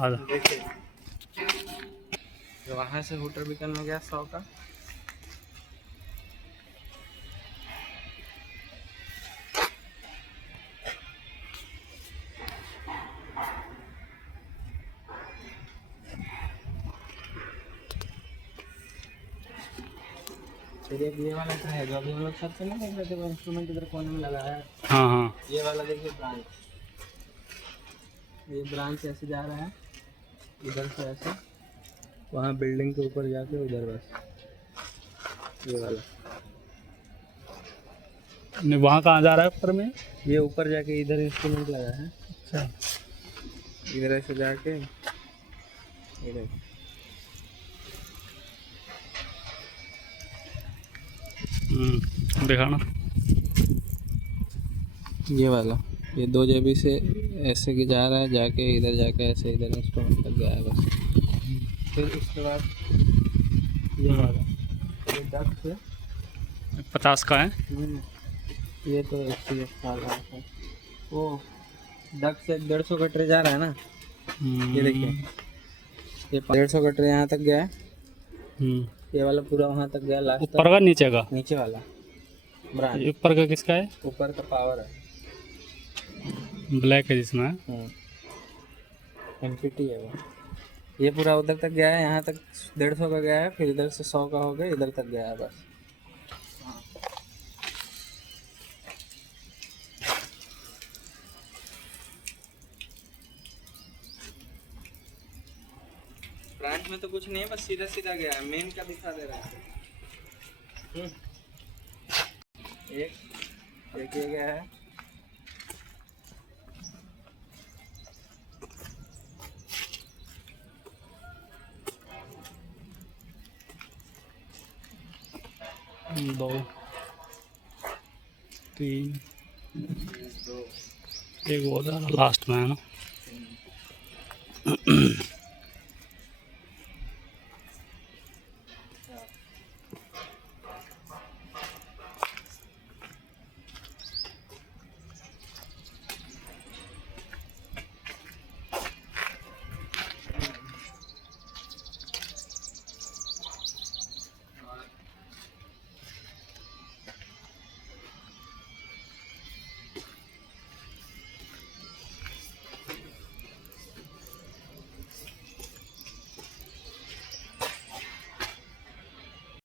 देखिए वहाँ से होटल बिकन में गया 100 का। फिर एक ये वाला है जो अभी हम लोग छत से नहीं देख रहे थे, वो इंस्ट्रूमेंट इधर कोने में लगाया है। हाँ हाँ। ये वाला देखिए ब्रांच, ये ब्रांच ऐसे जा रहा है इधर से ऐसे, वहाँ बिल्डिंग के ऊपर जाके उधर बस ये वाला। नहीं, वहाँ कहाँ जा रहा है ऊपर में? ये ऊपर जाके इधर इंस्ट्रूमेंट लगा है, अच्छा। इधर ऐसे जाके इधर। दिखाना। ये वाला ये 2 जेबी से ऐसे की जा रहा है, जाके इधर जाके ऐसे इधर इंस्ट्रूमेंट लग गया है बस। फिर उसके बाद ये वाला ये डक से 50 का है। ये तो 1 साल रहा है वो। डक से 150 का ट्रे जा रहा है ना, ये देखिए ये 150 का ट्रे यहाँ तक गया है। ये वाला पूरा वहाँ तक गया लास्ट ऊपर का नीचे का? नीचे वाला ब्रांच। ऊपर का किसका है? ऊपर का पावर है, ब्लैक है जिसमें। एमपीटी है वो। ये पूरा उधर तक गया है, यहाँ तक 150 का गया है, फिर इधर से 100 का हो गया, इधर तक गया है बस। ब्रांच में तो कुछ नहीं है, बस सीधा सीधा गया है, मेन का दिखा दे रहा है। एक ये गया है, दो तीन एक वो लास्ट में है ना।